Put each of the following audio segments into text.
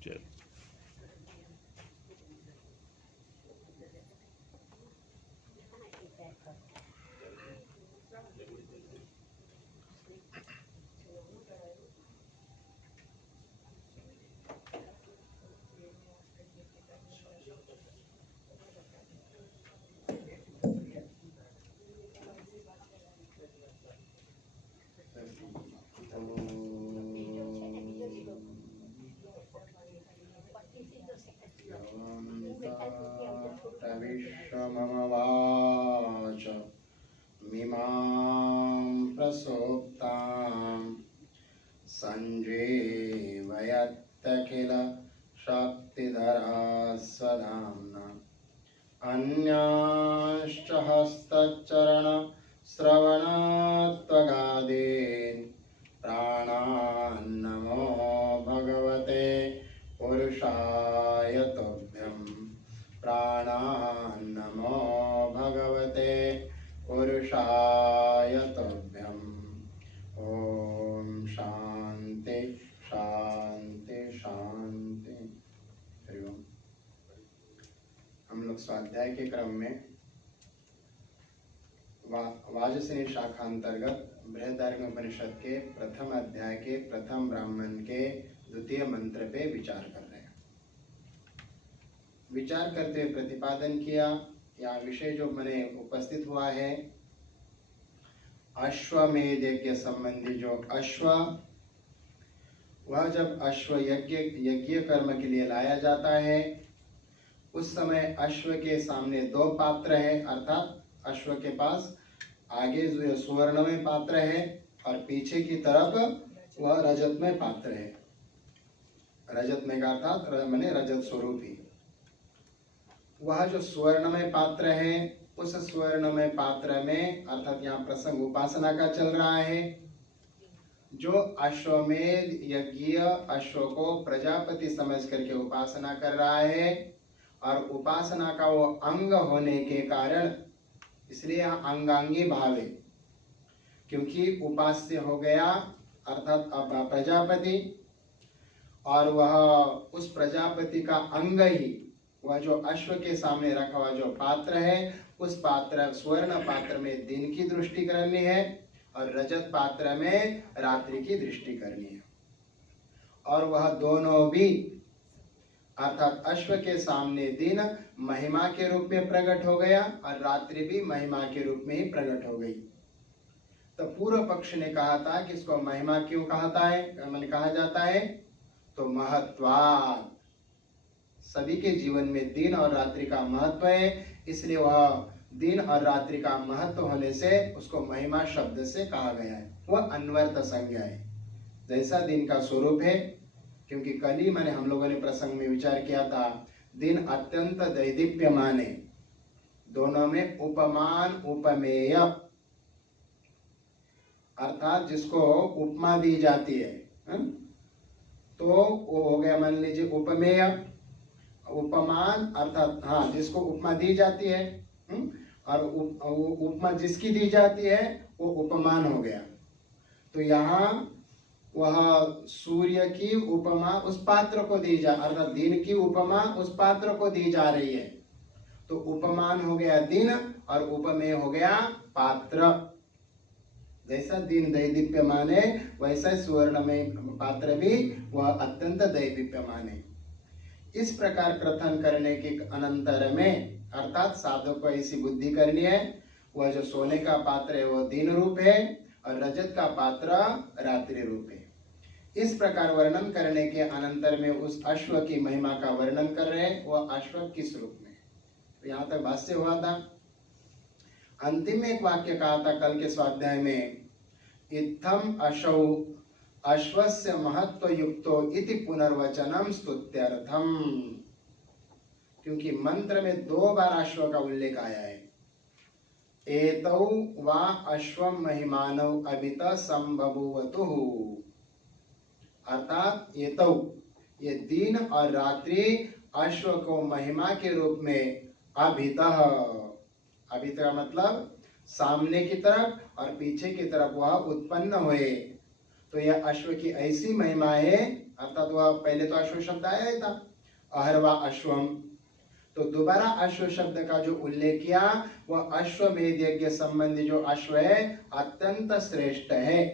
चल विश्वमवाच मिमां प्रसोक्तां सञ्जीवयत्तखिल शक्तिधरा स्वधाम्ना अन्यांश्च हस्तचरण श्रवणत्वगादीन् प्राणान्नमो भगवते पुरुषाय तुभ्यं प्राणान्नमो भगवते पुरुषाय तुभ्यम्। ओम शांति शांति शांति। हरि ओम। हम लोग स्वाध्याय के क्रम में वाजसेनी शाखा अंतर्गत बृहदारण्यकोपनिषद के प्रथम अध्याय के प्रथम ब्राह्मण के द्वितीय मंत्र पे विचार कर रहे हैं। विचार करते हुए प्रतिपादन किया या विषय जो मैंने उपस्थित हुआ है अश्वमेध यज्ञ संबंधी। जो अश्व, वह जब अश्व यज्ञ कर्म के लिए लाया जाता है उस समय अश्व के सामने दो पात्र है, अर्थात अश्व के पास आगे जो सुवर्णमय पात्र है और पीछे की तरफ वह रजतमय पात्र है। रजतमय का अर्थात मैंने रजत स्वरूप ही। वह जो स्वर्णमय पात्र है उस स्वर्णमय पात्र में, अर्थात यहाँ प्रसंग उपासना का चल रहा है। जो अश्वमेध यज्ञ अश्व को प्रजापति समझ करके उपासना कर रहा है और उपासना का वो अंग होने के कारण, इसलिए यहाँ अंगांगी भाव है, क्योंकि उपास्य हो गया अर्थात प्रजापति, और वह उस प्रजापति का अंग ही वह जो अश्व के सामने रखा हुआ जो पात्र है, उस पात्र स्वर्ण पात्र में दिन की दृष्टि करनी है और रजत पात्र में रात्रि की दृष्टि करनी है। और वह दोनों भी अर्थात अश्व के सामने दिन महिमा के रूप में प्रकट हो गया और रात्रि भी महिमा के रूप में ही प्रकट हो गई। तो पूर्व पक्ष ने कहा था कि इसको महिमा क्यों कहता है, मैंने कहा जाता है, तो महत्वात्, सभी के जीवन में दिन और रात्रि का महत्व है, इसलिए वह दिन और रात्रि का महत्व होने से उसको महिमा शब्द से कहा गया है। वह अन्वर्त संज्ञा है, जैसा दिन का स्वरूप है। क्योंकि कल ही मैंने हम लोगों ने प्रसंग में विचार किया था, दिन अत्यंत दैदीप्यमान है, दोनों में उपमान उपमेय, अर्थात जिसको उपमा दी जाती है तो वो हो गया, मान लीजिए उपमेय। उपमान अर्थात हाँ, जिसको उपमा दी जाती है और उपमा जिसकी दी जाती है वो उपमान हो गया। तो यहाँ वह सूर्य की उपमा उस पात्र को दी जा, अर्थात दिन की उपमा उस पात्र को दी जा रही है। तो उपमान हो गया दिन और उपमेय हो गया पात्र। जैसा दिन दैदीप्यमान है वैसा सुवर्णमय पात्र भी वह अत्यंत दैदीप्यमान है। इस प्रकार कथन करने के अनंतर में, अर्थात साधक को ऐसी बुद्धि करनी है, वह जो सोने का पात्र है वह दिन रूप है और रजत का पात्र रात्रि रूप है। इस प्रकार वर्णन करने के अनंतर में उस अश्व की महिमा का वर्णन कर रहे हैं। वह अश्व किस रूप में, तो यहाँ तक भाष्य हुआ था। अंतिम एक वाक्य कहा था कल के स्वाध्याय में, इत्थम अशौ अश्वस्य महत्व युक्तो इति पुनर्वचनम स्तुत्यर्थम, क्योंकि मंत्र में 2 बार अश्व का उल्लेख आया है। एतौ वा अश्वम महिमानौ अभित संभवतु, अर्थात एतौ, ये दिन और रात्रि अश्व को महिमा के रूप में अभितः, अभित का मतलब सामने की तरफ और पीछे की तरफ वह उत्पन्न हुए। तो यह अश्व की ऐसी महिमा है, अर्थात वह पहले तो अश्व शब्द आया ही था, अहर्वा अश्वम, तो दोबारा अश्व शब्द का जो उल्लेख किया वह अश्वमेध यज्ञ संबंधी जो अश्व है अत्यंत श्रेष्ठ है।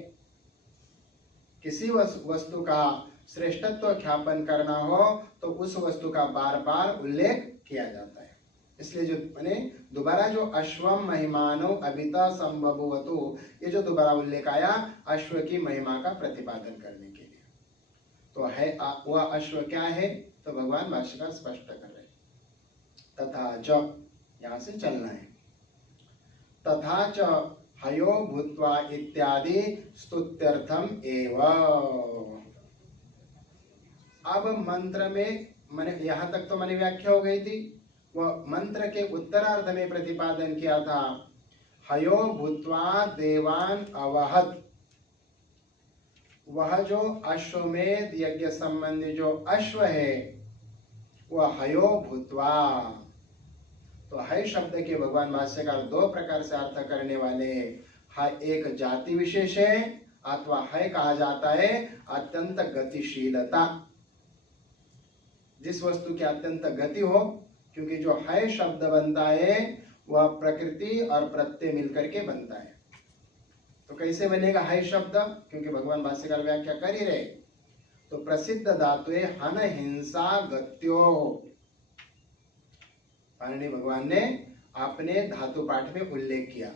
किसी वस्तु का श्रेष्ठत्व ख्यापन करना हो तो उस वस्तु का बार बार उल्लेख किया जाता है। इसलिए जो मैंने दोबारा जो अश्वम महिमानो अभिता संभवतु, ये जो दोबारा उल्लेख आया अश्व की महिमा का प्रतिपादन करने के लिए, तो है वह अश्व क्या है, तो भगवान भाष्यकार स्पष्ट कर रहे हैं। तथा च, यहां से चलना है, तथा च हयो भूत्वा इत्यादि स्तुत्यर्थम एव। अब मंत्र में मैंने यहां तक तो मैंने व्याख्या हो गई थी, वह मंत्र के उत्तरार्ध में प्रतिपादन किया था, हयो भूत्वा देवान अवहत, वह जो अश्वमेध यज्ञ संबंधी जो अश्व है वह हयो भूत्वा, तो है शब्द के भगवान भाष्यकार दो प्रकार से अर्थ करने वाले हैं। एक जाति विशेष है अथवा है कहा जाता है अत्यंत गतिशीलता, जिस वस्तु की अत्यंत गति हो, क्योंकि जो है शब्द बनता है वह प्रकृति और प्रत्यय मिलकर के बनता है। तो कैसे बनेगा है शब्द, क्योंकि भगवान भाष्यकार व्याख्या कर ही रहे, तो प्रसिद्ध धातु है हन हिंसा गत्यो, पाणिनि भगवान ने अपने धातु पाठ में उल्लेख किया।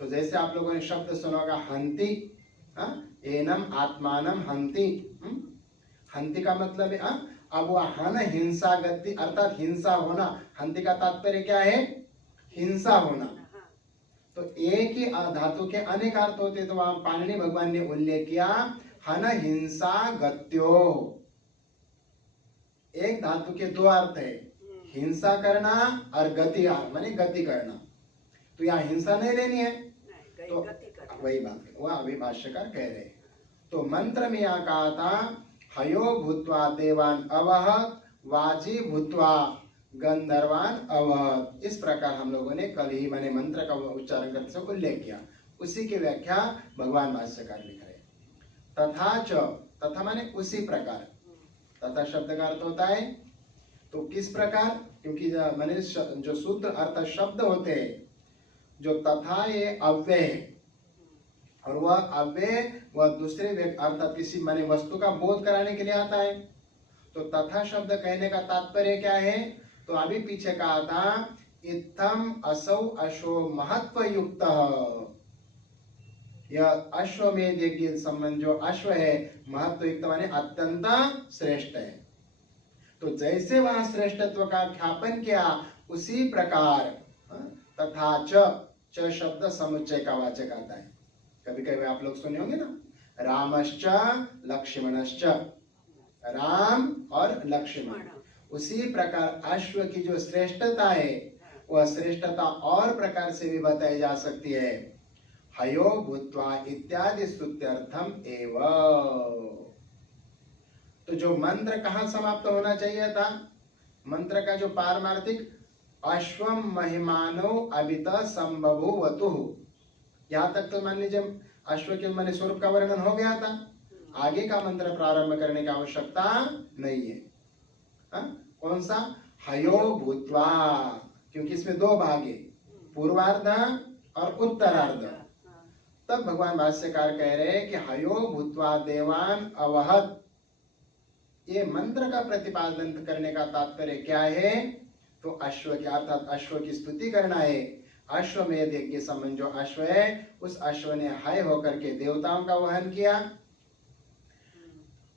तो जैसे आप लोगों ने शब्द सुना होगा हंति, एनम आत्मानम हंति, हंति का मतलब है अब वह हन हिंसा गति अर्थात हिंसा होना, हंति का तात्पर्य क्या है, हिंसा होना। तो एक ही धातु के अनेक अर्थ होते, तो वहां पाणिनि भगवान ने उल्लेख किया हन हिंसा गत्यो, एक धातु के दो अर्थ है, हिंसा करना और गति, माने गति करना। तो यहाँ हिंसा नहीं लेनी है, तो वही बात वह अभी भाष्यकार कह रहे। तो मंत्र में यहाँ कहा था हयो भूत्वा देवान अवहत वाजी भूत्वा गंधर्वान अवहत, इस प्रकार हम लोगों ने कल ही मैंने मंत्र का उच्चारण करते समय उल्लेख किया, उसी की व्याख्या भगवान भाष्यकार लिख रहे। तथा च, तथा माने उसी प्रकार, तथा शब्द का अर्थ होता है तो किस प्रकार, क्योंकि मैंने जो सूत्र अर्थ शब्द होते हैं, जो तथा ये अव्यय है और वह अव्यय वह दूसरे अर्थात किसी माने वस्तु का बोध कराने के लिए आता है। तो तथा शब्द कहने का तात्पर्य क्या है, तो अभी पीछे कहा था इत्थम असौ अश्व महत्व युक्त, यह अश्वमेध यज्ञ संबंध जो अश्व है महत्व युक्त माने अत्यंत श्रेष्ठ है। तो जैसे वहां श्रेष्ठत्व का ख्यापन किया उसी प्रकार तथा च शब्द समुच्चय का वाचक आता है। कभी कभी आप लोग सुने होंगे ना, रामश्च लक्ष्मणश्च, राम और लक्ष्मण, उसी प्रकार अश्व की जो श्रेष्ठता है वह श्रेष्ठता और प्रकार से भी बताई जा सकती है, हयो भूत्वा इत्यादि स्तुत्यर्थम एव। तो जो मंत्र कहाँ समाप्त होना चाहिए था, मंत्र का जो पारमार्थिक अश्वम महिमानो अभित संभवतु, यहाँ तक तो मान लीजिए अश्व के माने स्वरूप का वर्णन हो गया था, आगे का मंत्र प्रारंभ करने की आवश्यकता नहीं है। कौन सा, हयो भूत्वा, क्योंकि इसमें दो भाग है, पूर्वार्ध और उत्तरार्ध। तब भगवान भाष्यकार कह रहे हैं कि हयो भूत्वा देवान अवहत, ये मंत्र का प्रतिपादन करने का तात्पर्य क्या है, तो अश्व के अर्थात अश्व की स्तुति करना है। अश्वमेध यज्ञ संबंध जो अश्व है उस अश्व ने हाय होकर के देवताओं का वहन किया,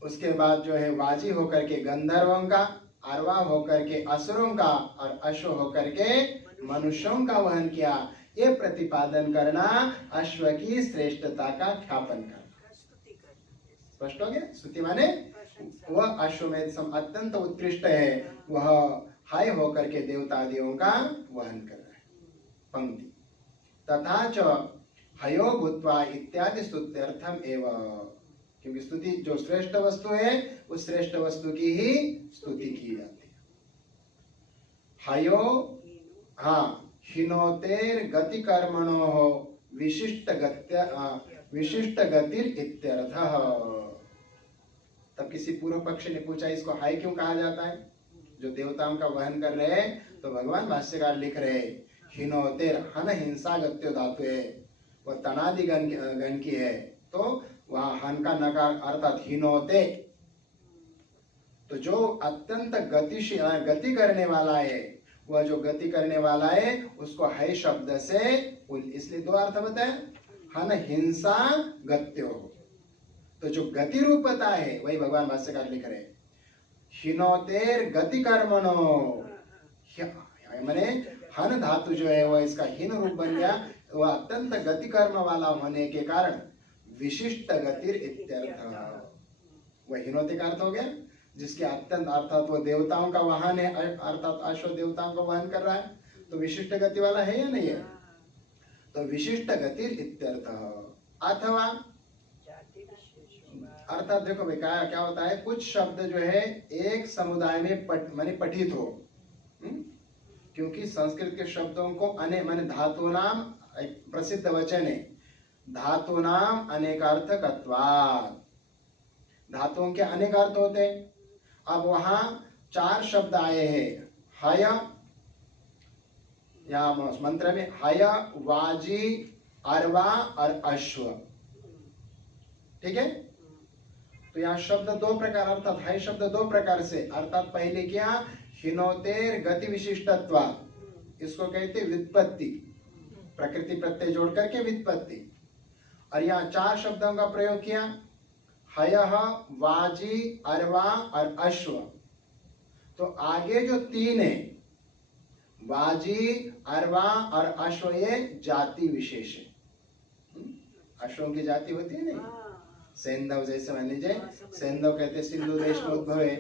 उसके बाद जो है वाजी होकर के गंधर्वों का, अरवा होकर के असुरों का और अश्व होकर के मनुष्यों का वहन किया। ये प्रतिपादन करना अश्व की श्रेष्ठता का ख्यापन करना। स्पष्ट हो गया, स्तुति माने वह अश्वमेध अत्यंत उत्कृष्ट है, वह हाय होकर के देवतादियों का वहन कर रहा है। पंक्ति तथा च हयो भूत्वा इत्यादि स्तुत्यर्थम एव, क्योंकि स्तुति जो श्रेष्ठ वस्तु है उस श्रेष्ठ वस्तु की ही स्तुति की जाती है। हयो, हाँ, हिनोतेर गति कर्मणो विशिष्ट गत्य विशिष्ट गतिर इत्यर्थः। तब किसी पूर्व पक्षी ने पूछा इसको हाय क्यों कहा जाता है, जो देवताओं का वहन कर रहे हैं। तो भगवान भाष्यकार लिख रहे हिनोतेर, हन हिंसा गत्यो धातु है, वह तनादि गण की है, तो वहां हन का नकार अर्थात हिनोते, तो जो अत्यंत गति करने वाला है, वह जो गति करने वाला है उसको है शब्द से, इसलिए दो अर्थ बताए, हन हिंसा गत्यो, तो जो गति रूपता है वही भगवान भाष्यकार लिख रहे हिनोतेर गति कर्मणो, माने हन धातु जो है वह इसका हिन रूप बन गया, वह अत्यंत गति कर्म वाला होने के कारण विशिष्ट गतिर इत्यर्थ, वह हिनोते का अर्थ हो गया जिसके अत्यंत, अर्थात वो देवताओं का वाहन है, अर्थात अश्व देवताओं को वहन कर रहा है, तो विशिष्ट गति वाला है या नहीं है, तो विशिष्ट गतिर इत्यर्थ। अथवा अर्थात देखो भाई क्या होता है, कुछ शब्द जो है एक समुदाय में माने पठित हो, क्योंकि संस्कृत के शब्दों को माने धातु नाम प्रसिद्ध वचन है, धातु नाम अनेकार्थकत्वात्, धातुओं के अनेक अर्थ होते हैं। अब वहां 4 शब्द आए हैं, हय, यहाँ मंत्र में हय, वाजी, अरवा और अश्व, ठीक है। तो यहाँ शब्द 2 प्रकार, अर्थात हय शब्द 2 प्रकार से, अर्थात पहले क्या हिनोतेर गति विशिष्टत्वा, इसको कहते व्युत्पत्ति, प्रकृति प्रत्यय जोड़ करके व्युत्पत्ति, और यहाँ 4 शब्दों का प्रयोग किया, हयः, वाजी, अरवा और अश्व। तो आगे जो 3 है, वाजी, अरवा और अश्व, ये जाति विशेष है। अश्वों की जाति होती है नहीं, सेंधव जैसे मान लीजिए, सेंधव कहते सिंधु देश में उद्भव है,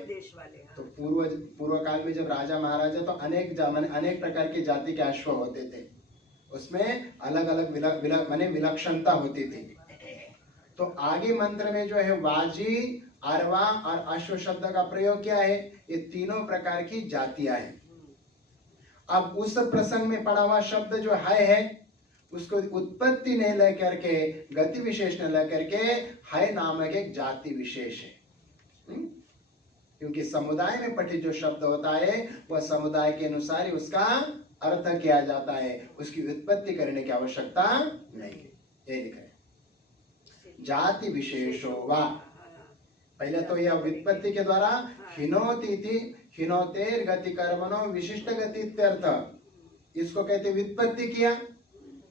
तो पूर्व काल में जब राजा महाराजा, तो अनेक प्रकार की जाति के अश्व होते थे, उसमें अलग अलग माने विलक्षणता होती थी। तो आगे मंत्र में जो है वाजी, अरवा और अश्व शब्द का प्रयोग किया है, ये तीनों प्रकार की जातियां हैं। अब उस प्रसंग में पड़ा हुआ शब्द जो है उसको उत्पत्ति ने लेकर के, गति विशेष ने लेकर के है नामक एक जाति विशेष है, क्योंकि समुदाय में पठित जो शब्द होता है वह समुदाय के अनुसार ही उसका अर्थ किया जाता है, उसकी उत्पत्ति करने की आवश्यकता नहीं है, ये लिखा है जाति विशेषो वा। पहले तो यह व्युत्पत्ति के द्वारा हिनोति थी, हिनोतेर गति कर्मणो विशिष्ट गति इत्यर्थ, इसको कहते व्युत्पत्ति किया,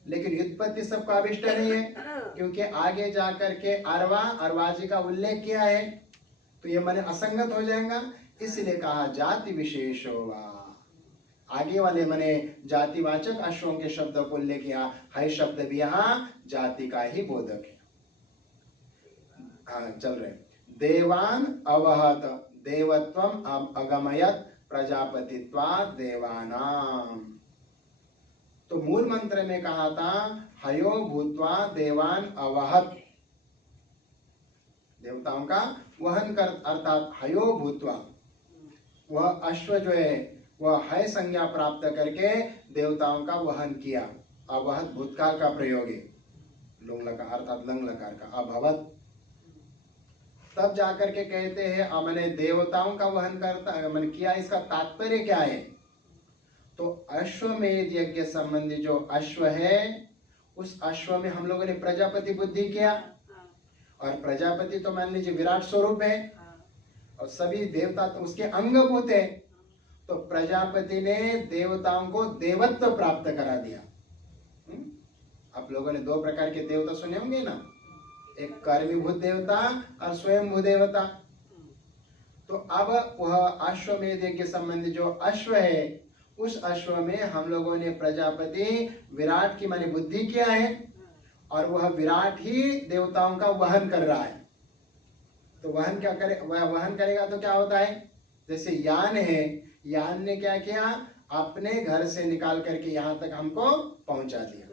लेकिन व्युत्पत्ति सबका अभिष्ट नहीं है, क्योंकि आगे जाकर के अरवा और वाजी का उल्लेख किया है, तो ये माने असंगत हो जाएगा, इसलिए कहा जाति विशेषो वा। आगे वाले माने जातिवाचक अश्वों के शब्दों को उल्लेख किया, है शब्द भी यहाँ जाति का ही बोधक है। चल रहे, देवान अवहत देवत्वम अगमयत प्रजापतित्वात् देवानाम। तो मूल मंत्र में कहा था हयो भूत्वा देवान अवहत, देवताओं का वहन कर, अर्थात हयो भूत्वा, वह अश्व जो है वह है संज्ञा प्राप्त करके देवताओं का वहन किया। अवहत भूतकाल का प्रयोग है, लुंग लकार अर्थात लंग लकार का अभवत, तब जाकर के कहते हैं मैंने देवताओं का वहन करता मैंने किया, इसका तात्पर्य क्या है, तो अश्वमेध यज्ञ संबंधी जो अश्व है, उस अश्व में हम लोगों ने प्रजापति बुद्धि किया, और प्रजापति तो मान लीजिए विराट स्वरूप है, और सभी देवता तो उसके अंगभूत है, तो प्रजापति ने देवताओं को देवत्व प्राप्त करा दिया। आप लोगों ने 2 प्रकार के देवता सुने होंगे ना, एक कर्मीभूत देवता और स्वयंभू देवता। तो अब वह अश्वमेध के संबंधी जो अश्व है, उस अश्व में हम लोगों ने प्रजापति विराट की माने बुद्धि किया है, और वह विराट ही देवताओं का वहन कर रहा है। तो वहन क्या करे, वह वहन करेगा तो क्या होता है, जैसे यान है, यान ने क्या किया, अपने घर से निकाल करके यहाँ तक हमको पहुंचा दिया।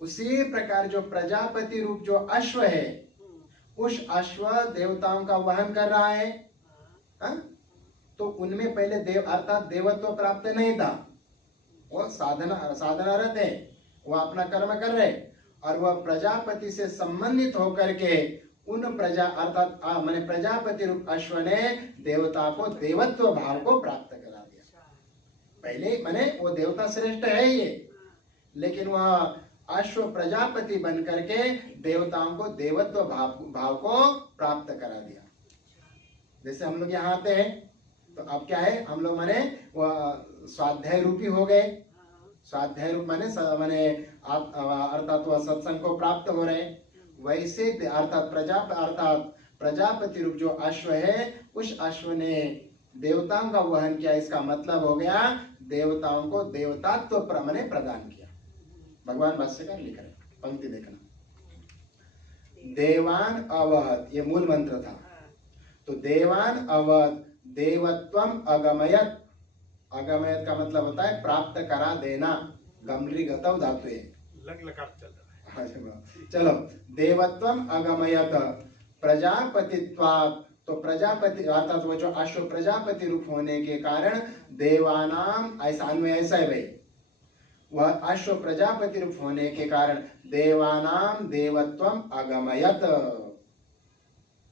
उसी प्रकार जो प्रजापति रूप जो अश्व है, उस अश्व देवताओं का वहन कर रहा है, तो उनमें पहले देव अर्थात देवत्व प्राप्त नहीं था, वो साधनारत है, वो अपना कर्म कर रहे, और वह प्रजापति से संबंधित होकर के उन प्रजा अर्थात मैंने प्रजापति रूप अश्व ने देवता को देवत्व भाव को प्राप्त करा दिया। पहले मैंने वो देवता श्रेष्ठ है ये, लेकिन वह अश्व प्रजापति बन करके देवताओं को देवत्व भाव को प्राप्त करा दिया। जैसे हम लोग यहाँ आते हैं तो अब क्या है, हम लोग माने वह स्वाध्याय रूपी हो गए। स्वाध्याय रूप माने अर्थात वह सत्संग को प्राप्त हो रहे। वैसे अर्थात प्रजापति रूप जो अश्व है, उस अश्व ने देवताओं का वहन किया। इसका मतलब हो गया देवताओं को देवतात्व मैंने प्रदान किया। भगवान भाष्यकार लिख रहे, पंक्ति देखना, देवान अवहत, ये मूल मंत्र था। तो देवान अवहत देवत्वम अगमयत, अगमयत का मतलब होता है प्राप्त करा देना। गमरी गतव धातु है, लग लकार चल रहा है। चलो, देवत्वम अगमयत प्रजापतित्वात्, तो प्रजापति अर्थात वो जो अश्व प्रजापति रूप होने के कारण देवानाम, ऐसा अन्वय ऐसा है भाई, वह अश्व प्रजापति रूप होने के कारण देवानाम देवत्वम अगमयत,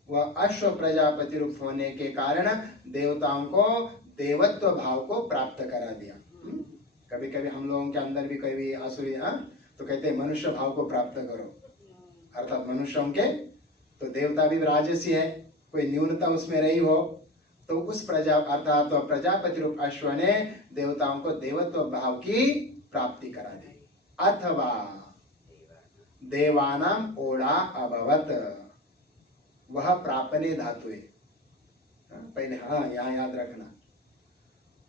वह अश्व प्रजापति रूप होने के कारण देवताओं को देवत्व भाव को प्राप्त करा दिया। कभी कभी हम लोगों के अंदर भी कभी असुरी तो कहते हैं मनुष्य भाव को प्राप्त करो, अर्थात मनुष्यों के तो देवता भी राजसी है, कोई न्यूनता उसमें रही हो, तो उस प्रजा अर्थात तो प्रजापति रूप अश्व ने देवताओं को देवत्व भाव की प्राप्ति करा दी। अथवा देवानाम ओढ़ा अभवत, वह प्रापने धातु है पहले, यहाँ याद रखना।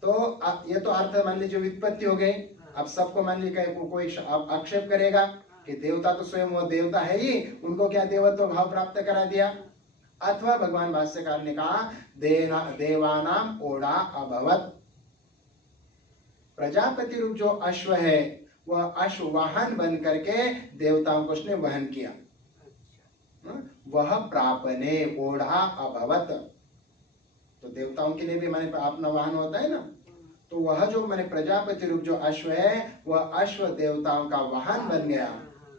तो ये तो अर्थ मान लीजिए व्युत्पत्ति हो गई। अब सबको मान लीजिए कोई आक्षेप करेगा कि देवता तो स्वयं वो देवता है ही, उनको क्या देवत्व भाव प्राप्त करा दिया। अथवा भगवान भाष्यकार ने कहा देवानाम ओढ़ा अभवत, प्रजापति रूप जो अश्व है वह अश्व वाहन बन करके देवताओं को उसने वहन किया। वह प्रापने ओढ़ा अभवत, तो देवताओं के लिए भी मैंने अपना वाहन होता है ना, तो वह जो मैंने प्रजापति रूप जो अश्व है वह अश्व देवताओं का वाहन बन गया।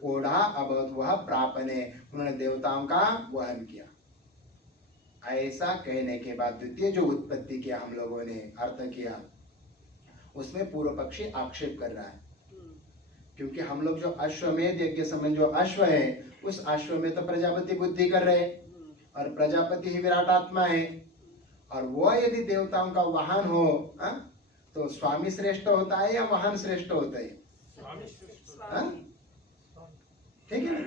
ओढ़ा अभवत, वह प्रापने, उन्होंने देवताओं का वहन किया। ऐसा कहने के बाद द्वितीय जो उत्पत्ति किया हम लोगों ने अर्थ किया, उसमें पूर्व पक्षी आक्षेप कर रहा है, क्योंकि हम लोग जो अश्वमेध यज्ञ संबंध जो अश्व है उस अश्व में तो प्रजापति बुद्धि कर रहे, और प्रजापति ही विराट आत्मा है, और वो यदि देवताओं का वाहन हो तो स्वामी श्रेष्ठ होता है या वाहन श्रेष्ठ होता है? ठीक है ना?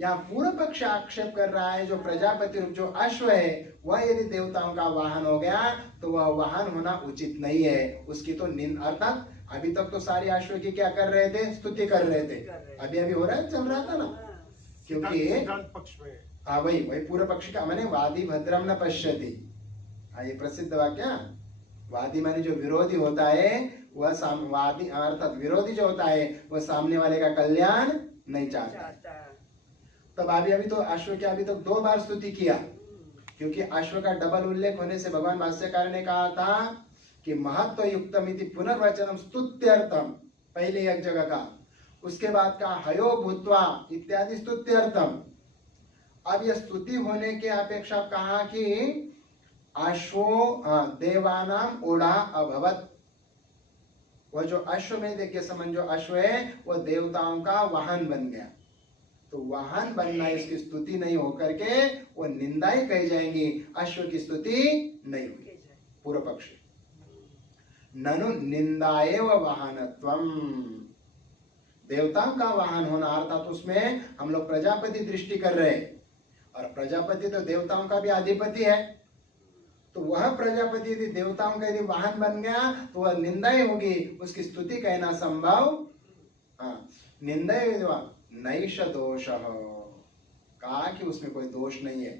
यहाँ पूर्व पक्ष आक्षेप कर रहा है जो प्रजापति रूप जो अश्व है वह यदि देवताओं का वाहन हो गया तो वह वाहन होना उचित नहीं है, उसकी तो निंदा। अर्थात अभी तक तो सारे अश्व की क्या कर रहे थे? स्तुति कर रहे थे। अभी अभी हो रहा है, चल रहा था ना, क्योंकि वही पूर्व पक्ष का मैंने वादी भद्रम न पश्यति, ये प्रसिद्ध वाक्य। वादी माने जो विरोधी होता है वह वादी अर्थात विरोधी जो होता है वह सामने वाले का कल्याण नहीं चाहता। तब अभी तो अश्व की अभी तक 2 बार स्तुति किया, क्योंकि अश्व का डबल उल्लेख होने से भगवान भाष्यकार ने कहा था कि महत्व युक्तम इति पुनर्वचनम स्तुत्यर्थम, पहले एक जगह का, उसके बाद का हयो भूत्वा इत्यादि स्तुत्यर्थम। अब यह स्तुति होने के अपेक्षा कहा कि अश्वो देवानाम ओढ़ा अभवत, वह जो अश्व में देखिए समझ जो अश्व है वह देवताओं का वाहन बन गया। तो वाहन बनना इसकी स्तुति नहीं होकर के वो निंदा ही कही जाएंगी, अश्व की स्तुति नहीं हुई। पूर्व पक्ष ननु निंदाएव वाहनत्वम, देवताओं का वाहन होना अर्थात उसमें हम लोग प्रजापति दृष्टि कर रहे हैं, और प्रजापति तो देवताओं का भी अधिपति है, तो वह प्रजापति यदि देवताओं का यदि वाहन बन गया तो वह निंदा ही होगी, उसकी स्तुति कहना संभव निंदा नैष दोष, कहा कि उसमें कोई दोष नहीं है।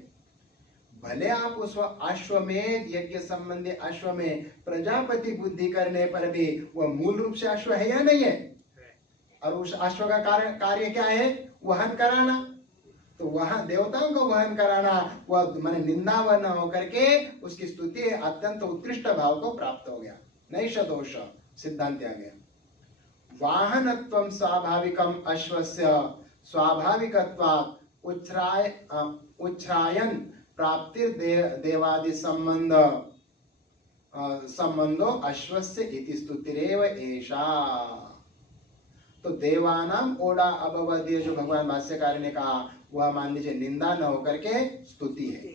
भले आप उस अश्वमेध यज्ञ संबंधी अश्व में प्रजापति बुद्धि करने पर भी वह मूल रूप से अश्व है या नहीं है, और उस अश्व का कार्य क्या है? वहन कराना। तो वह देवताओं को वहन कराना, वह मैंने निंदा न होकर के उसकी स्तुति अत्यंत उत्कृष्ट भाव को प्राप्त हो गया। नैष दोष सिद्धांत आ गया। वाहनत्वं स्वाभाविकम अश्वस्य स्वाभाविकत्वात् उच्छ्रायन प्राप्तिर देवादि संबंधो अश्वस्य इति स्तुतिरेव एषा। तो देवानाम ओडा अभवद्य जो भगवान भाष्यकार ने कहा वह मान लीजिए निंदा न होकर के स्तुति है।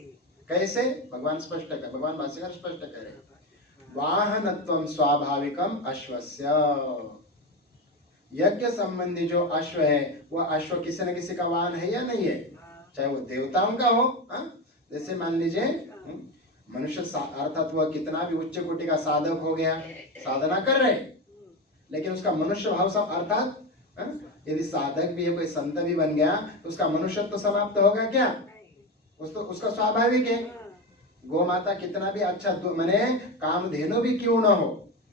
कैसे? भगवान स्पष्ट कर, भगवान भाष्यकार स्पष्ट करे, वाहनत्वं स्वाभाविकम अश्वस्य। यज्ञ संबंधी जो अश्व है वह अश्व किसी न किसी का वाहन है या नहीं है, चाहे वो देवताओं का हो। जैसे मान लीजिए मनुष्य अर्थात वह कितना भी उच्च कोटि का साधक हो गया, साधना कर रहे, लेकिन उसका मनुष्य भाव सब अर्थात यदि साधक भी है, कोई संत भी बन गया तो उसका मनुष्यत्व तो समाप्त होगा क्या? उसका स्वाभाविक है। गौ माता कितना भी अच्छा मने कामधेनु भी क्यों ना हो,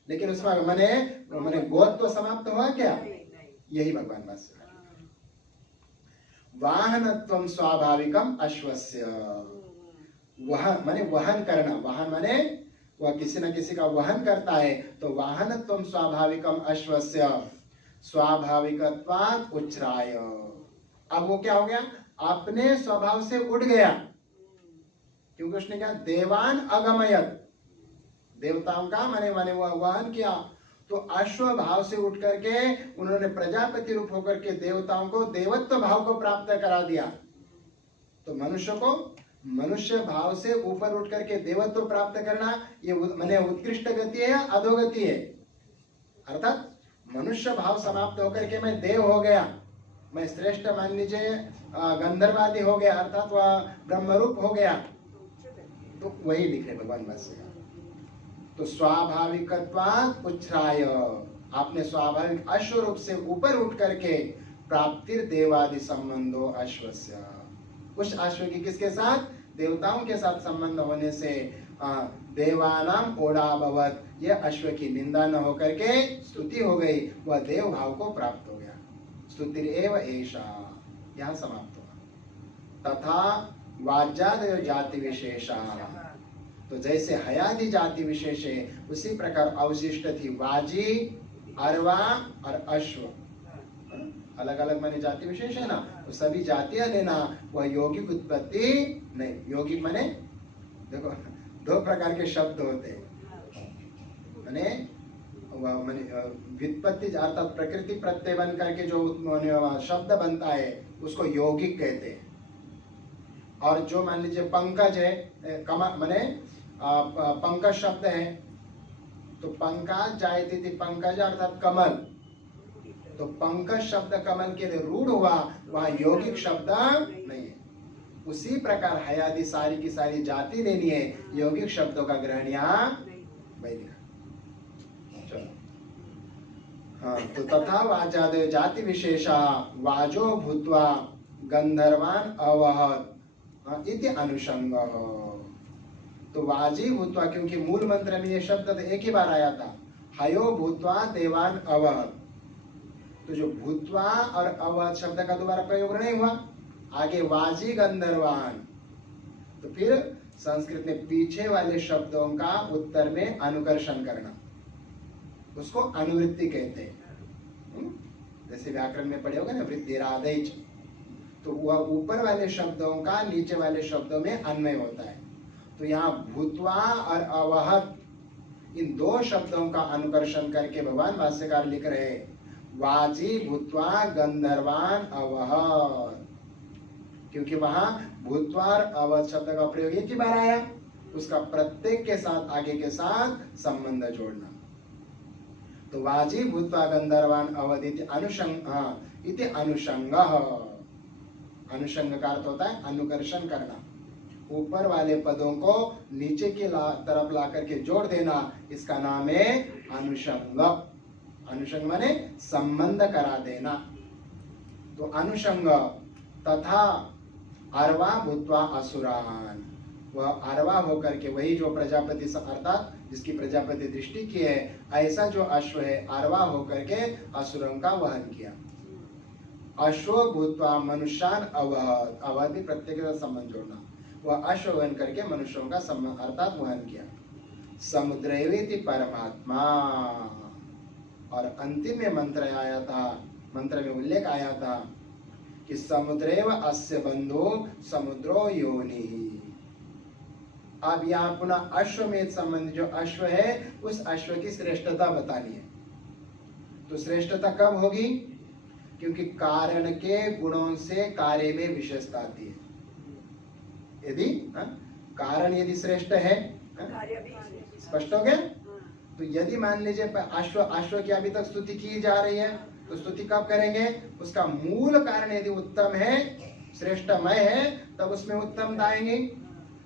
लेकिन उसमें मने गोद तो समाप्त हुआ क्या? यही भगवान भाष्य। वाहनत्वं स्वाभाविकम अश्वस्य। वहन माने वहन करना, वाहन माने वह किसी न किसी का वहन करता है, तो वाहनत्वं स्वाभाविकम अश्वस्य स्वाभाविकत्वात् उच्छ्राय। अब वो क्या हो गया? अपने स्वभाव से उठ गया, क्योंकि उसने क्या? देवान अगमयत, देवताओं का माने वह वहन किया। तो अश्व भाव से उठ करके उन्होंने प्रजापति रूप होकर के देवताओं को देवत्व भाव को प्राप्त करा दिया। तो मनुष्य को मनुष्य भाव से ऊपर उठ करके देवत्व प्राप्त करना ये माने उत्कृष्ट गति है या अधोगति है? अर्थात मनुष्य भाव समाप्त होकर के मैं देव हो गया, मैं श्रेष्ठ मान लीजिए गंधर्वादि हो गया, अर्थात वह ब्रह्मरूप हो गया। तो वही लिख रहे भगवान भाष्य। तो स्वाभाविकत्वात् उच्छ्राय, आपने स्वाभाविक अश्व रूप से ऊपर उठ करके प्राप्तिर देवादि संबंधो अश्वस्य, उस अश्व की किसके साथ? देवताओं के साथ संबंध होने से देवानाम ओडाभवत, यह अश्व की निंदा न होकर के स्तुति हो गई, वह देव भाव को प्राप्त हो गया। स्तुतिरेव एषा, यहाँ समाप्त हुआ। तथा वाज्यादयो जाति विशेषा, तो जैसे हयादि जाति विशेष है उसी प्रकार अवशिष्ट थी वाजी, अरवा और अश्व। अलग अलग माने जाति विशेष है ना, तो सभी जातियां लेना, वह यौगिक उत्पत्ति नहीं। यौगिक माने देखो दो प्रकार के शब्द होते हैं, माने व्युत्पत्ति अर्थात प्रकृति प्रत्यय बन करके जो शब्द बनता है उसको यौगिक कहते हैं। और जो मान लीजिए पंकज है, माने पंकज शब्द है, तो पंकज जायते थी पंकज अर्थात कमल, तो पंकज शब्द कमल के लिए रूढ़ हुआ, वहां यौगिक शब्द नहीं है। उसी प्रकार हयादि सारी की सारी जाति लेनी है, यौगिक शब्दों का ग्रहण यहाँ वैदिक। चलो हाँ, तो तथा वाजादयो जाति विशेषा वाजो भूत्वा गंधर्वान अवहत इति अनुषंग। तो वाजी भूत्वा, क्योंकि मूल मंत्र में ये शब्द तो एक ही बार आया था, हयो भूत्वा देवान अवहत, तो जो भूत्वा और अवहत शब्द का दोबारा प्रयोग नहीं हुआ, आगे वाजी गंधर्वान। तो फिर संस्कृत में पीछे वाले शब्दों का उत्तर में अनुकर्षण करना, उसको अनुवृत्ति कहते हैं। जैसे व्याकरण में पढ़े होगा ना वृद्धिरादेच, तो वह ऊपर वाले शब्दों का नीचे वाले शब्दों में अन्वय होता है। तो यहाँ भूत्वा और अवहत इन दो शब्दों का अनुकर्षण करके भगवान भाष्यकार लिख रहे हैं वाजी भूत्वा गंधर्वान अवहत, क्योंकि वहां भूत्वा और अवहत शब्द का प्रयोग एक ही बार आया, उसका प्रत्येक के साथ आगे के साथ संबंध जोड़ना। तो वाजी भूत्वा गंधर्वान अवहत इति अनुषंग इति अनुषंग। अनुषंग का अर्थ होता है अनुकर्षण करना, ऊपर वाले पदों को नीचे की तरफ ला करके जोड़ देना, इसका नाम है अनुषंग। अनुषंग माने संबंध करा देना। तो अनुषंग तथा अरवा भूत्वा असुरान, वह अरवा होकर के वही जो प्रजापति अर्थात जिसकी प्रजापति दृष्टि की है, ऐसा जो अश्व है अरवा होकर के असुरों का वहन किया। अश्व भूत्वा मनुष्यान अवहत, अवहत भी प्रत्येक के साथ संबंध जोड़ना, वह अश्व वहन करके मनुष्यों का संबंध अर्थात वहन किया। समुद्रैवेति परमात्मा, और अंतिम में मंत्र आया था, मंत्र में उल्लेख आया था कि समुद्रेव अस्य बंधु समुद्रो योनि। अब यहाँ पुनः अश्वमेध संबंधी जो अश्व है उस अश्व की श्रेष्ठता बतानी है। तो श्रेष्ठता कब होगी? क्योंकि कारण के गुणों से कार्य में विशेषता आती है। यदि कारण यदि श्रेष्ठ है, स्पष्ट हो गया? तो यदि मान लीजिए अश्व की अभी तक स्तुति की जा रही है, तो स्तुति कब करेंगे? उसका मूल कारण यदि उत्तम है, श्रेष्ठमय है, तब उसमें उत्तमता आएंगी।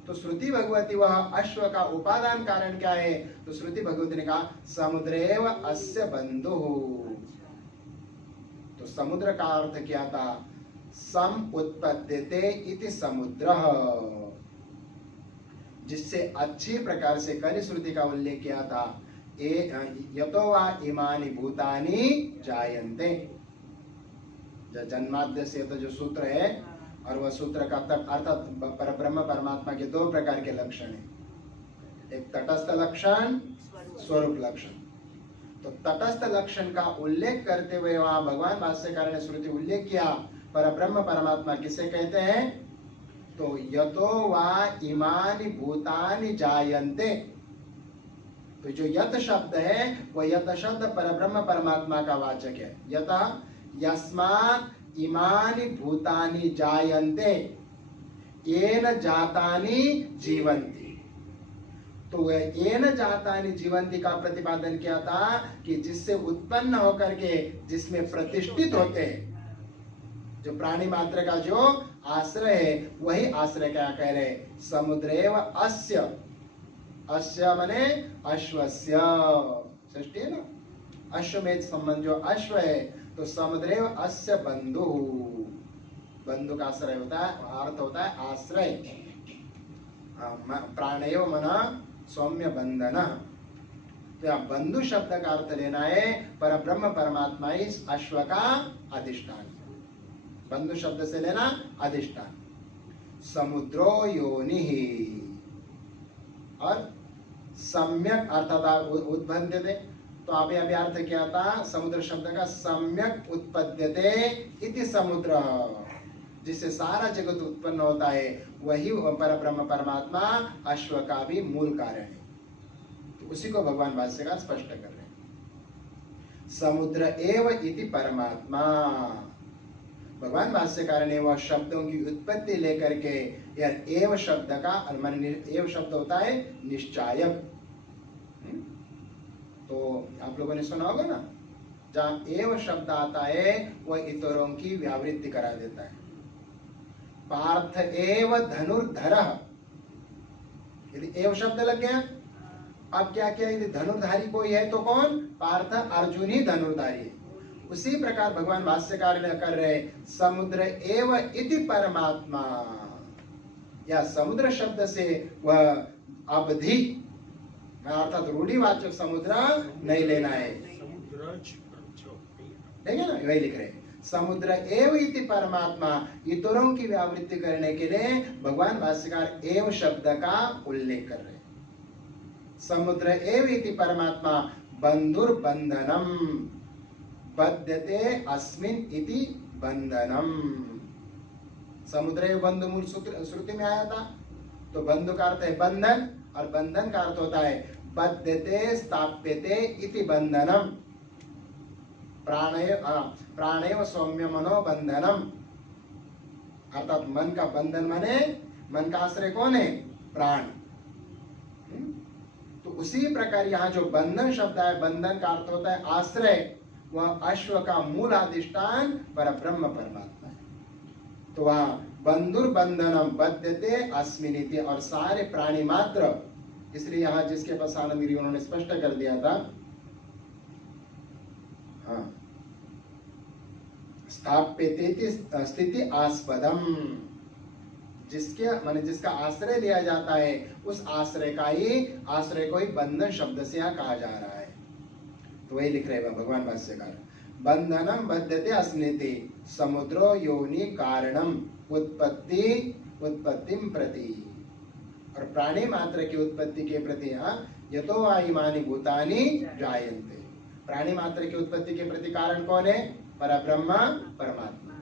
तो श्रुति भगवती वह अश्व का उपादान कारण क्या है? तो श्रुति भगवती ने कहा समुद्रेव अस्य बंधु। तो समुद्र का अर्थ क्या था? सम उत्पद्यते इति समुद्र, जिससे अच्छी प्रकार से कल श्रुति का उल्लेख किया था, यतो वा इमानि भूतानि जायन्ते। जन्माद्य से तो जो सूत्र है, और वह सूत्र का अर्थात परब्रह्म परमात्मा के दो प्रकार के लक्षण है, एक तटस्थ लक्षण, स्वरूप लक्षण। तो तटस्थ लक्षण का उल्लेख करते हुए वहां भगवान भाष्यकार ने श्रुति उल्लेख किया परब्रह्म परमात्मा किसे कहते हैं? तो यतो वा इमानि भूतानि जायन्ते। तो जो यत शब्द है वह यत शब्द परब्रह्म परमात्मा का वाचक है। यतः यस्मात् इमानि भूतानि जायन्ते येन जातानि जीवन्ति। तो येन जातानि जीवन्ति का प्रतिपादन किया था कि जिससे उत्पन्न होकर के जिसमें प्रतिष्ठित होते हैं, जो प्राणी मात्र का जो आश्रय है वही आश्रय क्या कह रहे? समुद्रेव अस्य। अस्य मने अश्वस्य, सृष्टि है ना, अश्वमेध संबंध जो अश्व है, तो समुद्रेव अस्य बंधु। बंधु का आश्रय होता है, अर्थ होता है आश्रय। प्राणेव मना सौम्य बंधन। तो यहाँ बंधु शब्द का अर्थ लेना है परब्रह्म परमात्मा इस अश्व का अधिष्ठान। बंधु शब्द से लेना अधिष्ठान। समुद्रो योनि, और सम्यक अर्थात उद्बंधते। तो अभी अर्थ क्या था समुद्र शब्द का? सम्यक उत्पद्यते इति समुद्र, जिससे सारा जगत उत्पन्न होता है, वही परब्रह्म परमात्मा अश्व का भी मूल कारण है। तो उसी को भगवान भाष्यकार स्पष्ट कर रहे हैं। समुद्र एव इति परमात्मा। भगवान भाष्यकार ने वह शब्दों की उत्पत्ति लेकर के यार एव शब्द का, एव शब्द होता है निश्चायक। तो आप लोगों ने सुना होगा ना, जहाँ एव शब्द आता है वह इतरों की व्यावृत्ति करा देता है। पार्थ एव धनुर्धरः, यदि एव शब्द लग गया, अब क्या क्या यदि धनुर्धारी कोई है तो कौन? पार्थ, अर्जुन ही धनुर्धारी है। उसी प्रकार भगवान भाष्यकार ने कर रहे समुद्र एव इति परमात्मा, या समुद्र शब्द से वह अवधि अर्थात रूढ़िवाचक समुद्र नहीं लेना है, ठीक है ना, वही लिख रहे समुद्र एव इति परमात्मा। इतरों की व्यावृत्ति करने के लिए भगवान भाष्यकार एव शब्द का उल्लेख कर रहे। समुद्र एव इति परमात्मा बंधुर बंधनम बध्यते अस्मिन इति बंधनम। समुद्र बंधु मूल श्रुति में आया था। तो बंधु का अर्थ है बंधन, और बंधन का अर्थ होता है बध्यते स्थाप्यते इति बंधनम। प्राणेव सौम्य मनो बंधनम, अर्थात मन का बंधन माने मन का आश्रय कौन है? प्राण। तो उसी प्रकार यहाँ जो बंधन शब्द है, बंधन का अर्थ होता है आश्रय, वह अश्व का मूल अधिष्ठान परब्रह्म परमात्मा है। तो वहाँ बंधुर बंधनम बध्यते अस्मिनिति, और सारे प्राणी मात्र, इसलिए यहाँ जिसके पास आनंद गिरी उन्होंने स्पष्ट कर दिया था, हाँ, स्थाप्यते स्थिति आस्पदम, जिसके माने जिसका आश्रय लिया जाता है उस आश्रय का ही, आश्रय को ही बंधन शब्द से यहाँ कहा जा रहा है। तो वही लिख रहे हैं भगवान भाष्यकार, बंधनम बध्यते अस्मिति समुद्रो योनि कारणम उत्पत्तिम प्रति, और प्राणी मात्र की उत्पत्ति के प्रति यतो वा इमानि भूतानि जायन्ते। प्राणी मात्र की उत्पत्ति के प्रति कारण कौन है? परब्रह्म परमात्मा।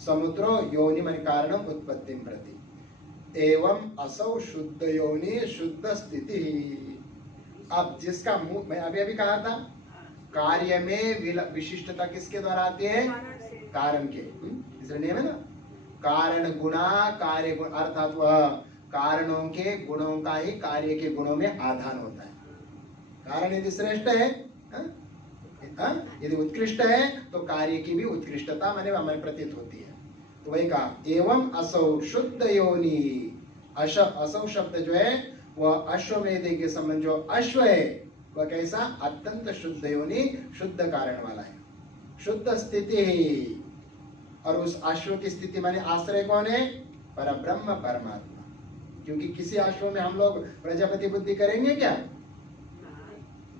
समुद्रो योनि मन कारणम उत्पत्ति प्रति एवं असौ शुद्ध योनि शुद्ध स्थिति। अब जिसका मुंह मैं अभी कहा था, कार्य में विशिष्टता किसके द्वारा आती है? कारण के। इसलिए नियम है ना, कारण गुणा कार्य गुण, अर्थात वह कारणों के गुणों का ही कार्य के गुणों में आधान होता है। कारण यदि श्रेष्ठ है, यदि उत्कृष्ट है तो कार्य की भी उत्कृष्टता माने प्रतीत होती है। तो वही कहा एवं असौ शुद्ध योनि। असौ शब्द जो है वह अश्वमेध के संबंध, जो अश्व है वह कैसा? अत्यंत शुद्ध योनि, शुद्ध कारण वाला है, शुद्ध स्थिति। और उस अश्व की स्थिति माने आश्रय कौन है? परब्रह्म परमात्मा। क्योंकि किसी अश्व में हम लोग प्रजापति बुद्धि करेंगे क्या?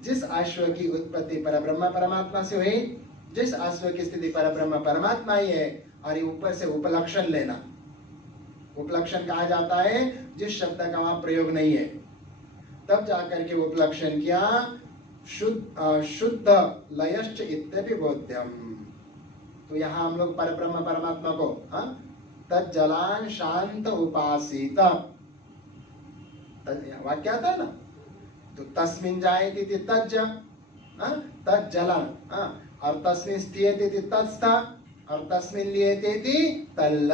जिस अश्व की उत्पत्ति परब्रह्म परमात्मा से हुई, जिस अश्व की स्थिति परब्रह्म परमात्मा ही है, और ये ऊपर से उपलक्षण लेना, उपलक्षण कहा जाता है जिस शब्द का वहां प्रयोग नहीं है, तब जाकर के उपलक्षण किया शुद्ध लयश्च इत्यपि बोध्यम। तो यहाँ हम लोग परब्रह्म परमात्मा को तज्जलान शांत उपासित, वाक्य आता है ना, तो तस्मिन् जायते इति तज्ज, तज्जलन, और तस्मिन् स्थियते इति तत्स्थ, और तस्मिन् लीयते इति तल्ल।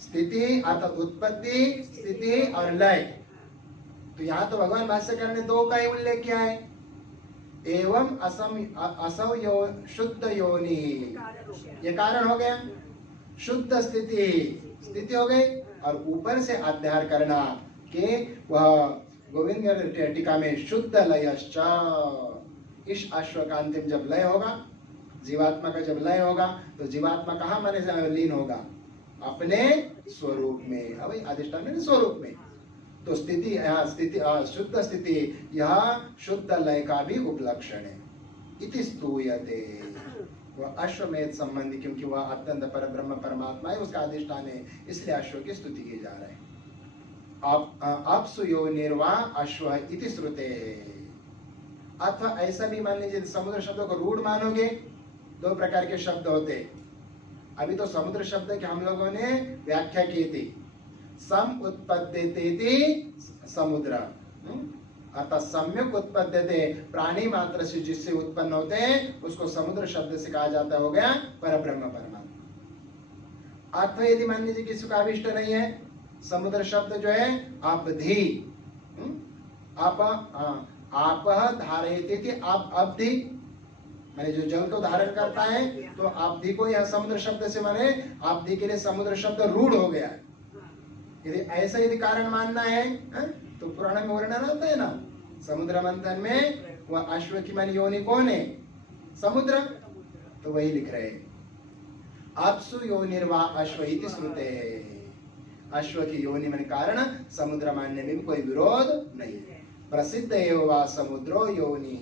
स्थिति अर्थात उत्पत्ति, स्थिति और लय। तो यहाँ तो भगवान भाष्यकार ने दो का ही उल्लेख किया है। एवं असौ शुद्ध योनि, ये कारण हो गया। शुद्ध स्थिति, स्थिति हो गई, और ऊपर से अध्यार करना कि वह गोविंद टीका में शुद्ध लयश्च। इस अश्व का अंतिम जब लय होगा, जीवात्मा का जब लय होगा, तो जीवात्मा कहाँ माने लीन होगा? अपने स्वरूप में, अभी अधिष्ठान में स्वरूप में। तो स्थिति, यहाँ स्थिति शुद्ध स्थिति, यह शुद्ध लय का भी उपलक्षण है। इति स्तूयते, वह अश्वमेध संबंधी, क्योंकि वह अत्यंत परब्रह्म परमात्मा है, उसका अधिष्ठान है, इसलिए अश्व की स्तुति की जा रही है। अपसु योनिर्वा अश्व इति श्रुते। अथवा ऐसा भी मान लीजिए, समुद्र शब्द को रूढ़ मानोगे, दो प्रकार के शब्द होते। अभी तो समुद्र शब्द की हम लोगों ने व्याख्या की थी, सम उत्पद्यते समुद्र, अर्थात सम्यक उत्पद्यते, प्राणी मात्र से जिससे उत्पन्न होते हैं उसको समुद्र शब्द से कहा जाता हो गया परब्रह्म परमात्मा। अथवा यदि मान लीजिए किसी का अभिष्ट नहीं है, समुद्र शब्द जो है अपधि, आप धारयते थी, आप अवधि माने जो जल को धारण करता है, तो आपधि को यह समुद्र शब्द से माने आपधि के लिए समुद्र शब्द रूढ़ हो गया है। यदि ऐसा यदि कारण मानना है, तो पुराण में वर्णन आता है ना, समुद्र मंथन में वह अश्व की मन योनि कौन है? समुद्र। तो वही लिख रहे अपसु योनिर्वा अश्व इति श्रुते। अश्व की योनि मन कारण समुद्र मानने में भी कोई विरोध नहीं है। प्रसिद्ध एवं समुद्रो योनि,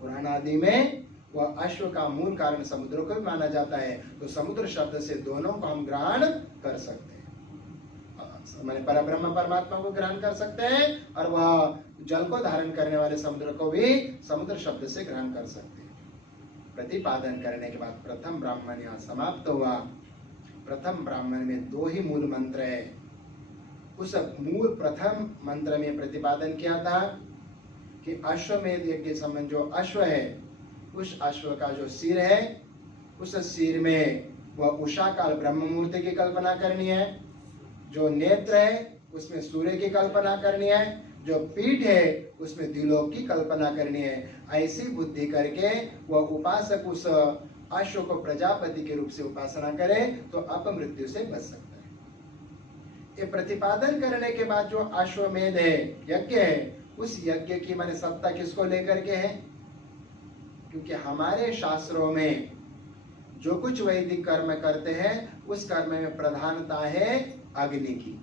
पुराण आदि में वह अश्व का मूल कारण समुद्र को भी माना जाता है। तो समुद्र शब्द से दोनों को हम ग्रहण कर सकते हैं, मैंने परब्रह्म परमात्मा को ग्रहण कर सकते हैं, और वह जल को धारण करने वाले समुद्र को भी समुद्र शब्द से ग्रहण कर सकते हैं। प्रतिपादन करने के बाद प्रथम ब्राह्मण यहाँ समाप्त हुआ। प्रथम ब्राह्मण में दो ही मूल मंत्र है। उस मूल प्रथम मंत्र में प्रतिपादन किया था कि अश्वमेध यज्ञ के संबंध जो अश्व है, उस अश्व का जो सिर है, उस सिर में वह उषा काल ब्रह्म मूर्ति की कल्पना करनी है। जो नेत्र है उसमें सूर्य की कल्पना करनी है। जो पीठ है उसमें द्विलोक की कल्पना करनी है। ऐसी बुद्धि करके वह उपासक उस अश्व को प्रजापति के रूप से उपासना करे तो अपमृत्यु से बच सकता है। ये प्रतिपादन करने के बाद जो अश्वमेध है, यज्ञ है, उस यज्ञ की माने सत्ता किसको लेकर के है? क्योंकि हमारे शास्त्रों में जो कुछ वैदिक कर्म करते हैं उस कर्म में प्रधानता है अग्नि की।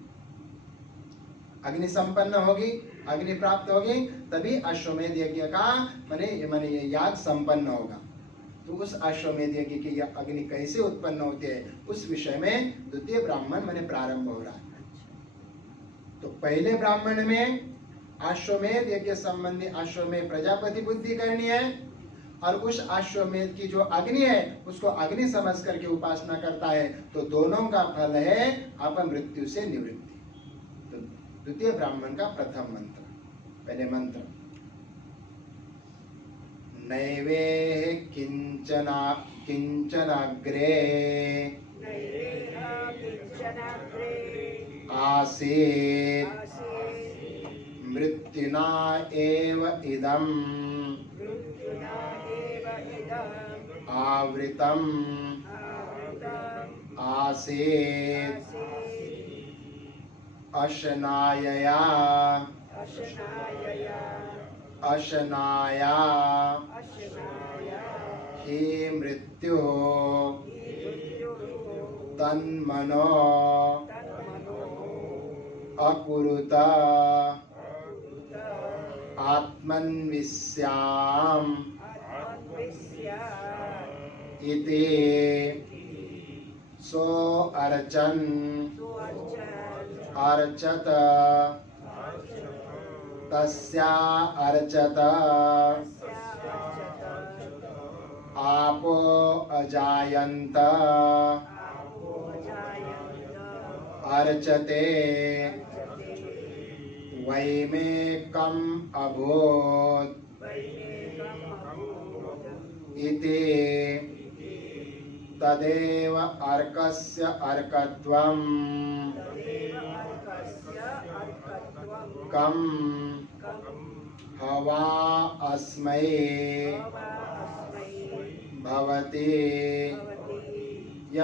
अग्नि संपन्न होगी, अग्नि प्राप्त होगी, तभी अश्वमेध यज्ञ का माने याग संपन्न होगा। तो उस अश्वमेध यज्ञ की अग्नि कैसे उत्पन्न होती है उस विषय में द्वितीय ब्राह्मण माने प्रारंभ हो रहा है। तो पहले ब्राह्मण में अश्वमेध यज्ञ संबंधी अश्व में प्रजापति बुद्धि करनी है, और उस अश्वमेध की जो अग्नि है उसको अग्नि समझ करके उपासना करता है तो दोनों का फल है अपमृत्यु से निवृत्ति। तो द्वितीय ब्राह्मण का प्रथम मंत्र, पहले मंत्र नैवेह किंचनाग्रे आसीत् मृत्युना एव इदम् आवृतम् आसीत् अशनायया हि मृत्यु तन्मनो अकुरुत आत्मन्विष्याम् इति सो अर्चन अर्चत तस्या अर्चत आपो अजायन्त अर्चते वैमेकम् अभूत् इति तदेव अर्कस्य अर्कत्वम् कम् हवा अस्मै भवति य